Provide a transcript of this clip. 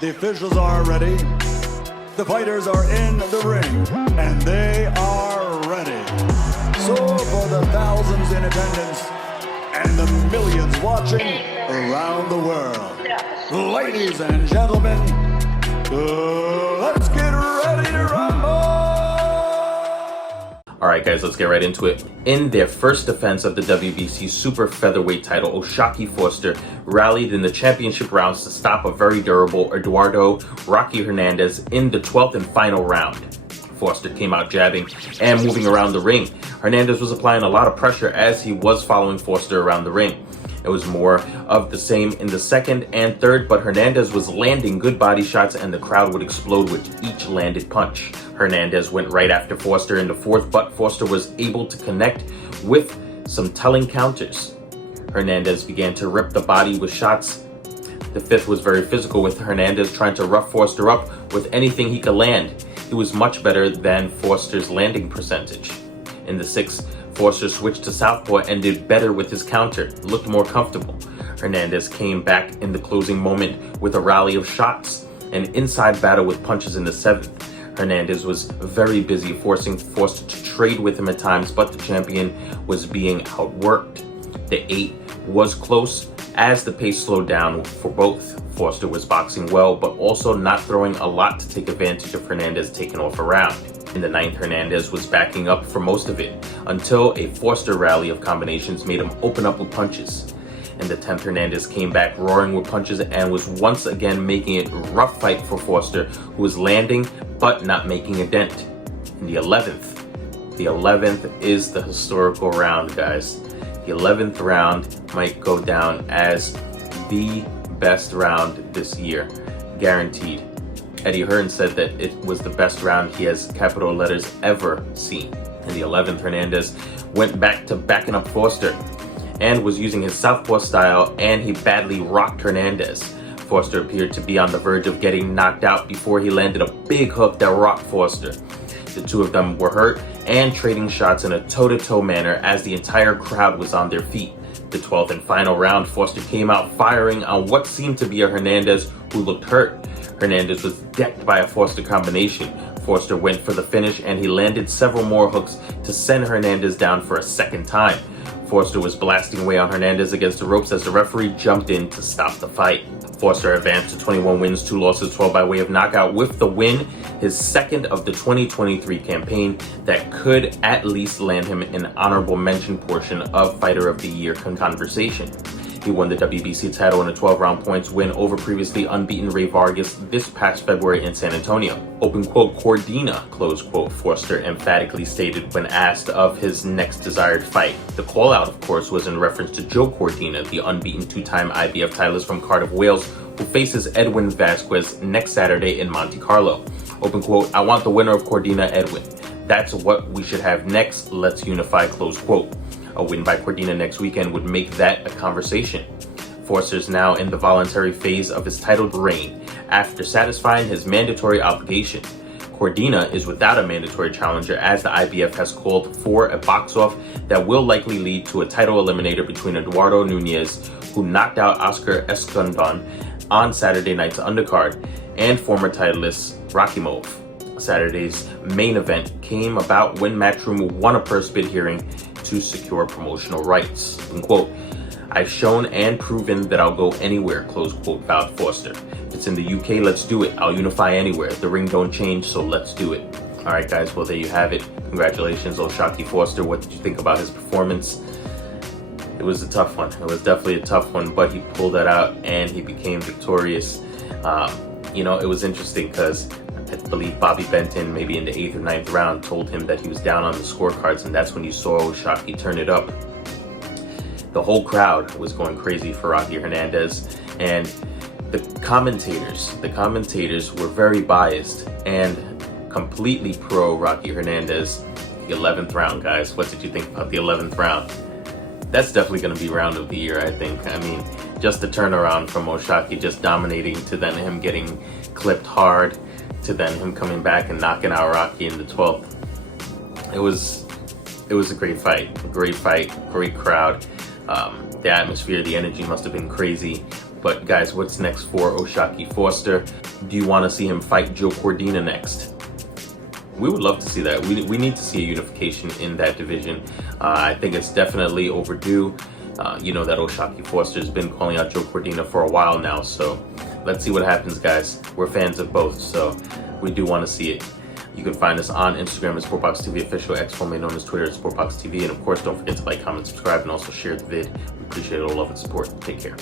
The officials are ready. The fighters are in the ring, and they are ready. So for the thousands in attendance and the millions watching around the world, ladies and gentlemen, let's get ready to rumble! Alright guys, let's get right into it. In their first defense of the WBC super featherweight title, Shocky Foster rallied in the championship rounds to stop a very durable Eduardo "Rocky" Hernandez in the 12th and final round. Foster came out jabbing and moving around the ring. Hernandez was applying a lot of pressure as he was following Foster around the ring. It was more of the same in the second and third, but Hernandez was landing good body shots and the crowd would explode with each landed punch. Hernandez went right after Foster in the fourth, but Foster was able to connect with some telling counters. Hernandez began to rip the body with shots. The fifth was very physical, with Hernandez trying to rough Foster up with anything he could land. He was much better than Foster's landing percentage. In the sixth, Foster switched to southpaw and did better with his counter, looked more comfortable. Hernandez came back in the closing moment with a rally of shots, an inside battle with punches in the seventh. Hernandez was very busy, forcing Foster to trade with him at times, but the champion was being outworked. The eighth was close as the pace slowed down for both. Foster was boxing well, but also not throwing a lot to take advantage of Hernandez taking off a round. In the ninth, Hernandez was backing up for most of it, until a Foster rally of combinations made him open up with punches. In the 10th, Hernandez came back roaring with punches and was once again making it a rough fight for Foster, who was landing but not making a dent. In the 11th is the historical round, guys. The 11th round might go down as the best round this year, guaranteed. Eddie Hearn said that it was the best round he has, capital letters, ever seen. In the 11th, Hernandez went back to backing up Foster and was using his southpaw style, and he badly rocked Hernandez. Foster appeared to be on the verge of getting knocked out before he landed a big hook that rocked Foster. The two of them were hurt and trading shots in a toe-to-toe manner as the entire crowd was on their feet. The 12th and final round, Foster came out firing on what seemed to be a Hernandez who looked hurt. Hernandez was decked by a Foster combination. Foster went for the finish and he landed several more hooks to send Hernandez down for a second time. Foster was blasting away on Hernandez against the ropes as the referee jumped in to stop the fight. Foster advanced to 21 wins, 2 losses, 12 by way of knockout, with the win, his second of the 2023 campaign that could at least land him an honorable mention portion of Fighter of the Year conversation. He won the WBC title in a 12-round points win over previously unbeaten Ray Vargas this past February in San Antonio. Open quote, Cordina, close quote, Foster emphatically stated when asked of his next desired fight. The call-out, of course, was in reference to Joe Cordina, the unbeaten 2-time IBF titleist from Cardiff, Wales, who faces Edwin Vasquez next Saturday in Monte Carlo. Open quote, I want the winner of Cordina, Edwin. That's what we should have next. Let's unify, close quote. A win by Cordina next weekend would make that a conversation. Foster's now in the voluntary phase of his titled reign after satisfying his mandatory obligation. Cordina is without a mandatory challenger as the IBF has called for a box-off that will likely lead to a title eliminator between Eduardo Nunez, who knocked out Oscar Escandon on Saturday night's undercard, and former titleist Rakimov. Saturday's main event came about when Matchroom won a purse bid hearing to secure promotional rights. Quote, I've shown and proven that I'll go anywhere, close quote, vowed Foster. If it's in the UK, let's do it. I'll unify anywhere. The ring don't change, so let's do it. All right, guys, well, there you have it. Congratulations on Shocky Foster. What did you think about his performance? It was a tough one. It was definitely a tough one, but he pulled that out and he became victorious. It was interesting because I believe Bobby Benton, maybe in the 8th or 9th round, told him that he was down on the scorecards, and that's when you saw Shocky turn it up. The whole crowd was going crazy for Rocky Hernandez, and the commentators were very biased and completely pro Rocky Hernandez. The 11th round, guys, what did you think about the 11th round? That's definitely going to be round of the year, I think. I mean, just the turnaround from Shocky just dominating to then him getting clipped hard to then him coming back and knocking out Rocky in the 12th. It was a great fight, great crowd. The atmosphere, the energy must have been crazy. But guys, what's next for Shocky Foster? Do you want to see him fight Joe Cordina next? We would love to see that. We need to see a unification in that division. I think it's definitely overdue. You know that Shocky Foster has been calling out Joe Cordina for a while now, so let's see what happens, guys. We're fans of both, so we do want to see it. You can find us on Instagram at SportBox TV Official, X formerly known as Twitter at SportBox TV, and of course, don't forget to like, comment, subscribe, and also share the vid. We appreciate all love and support. Take care.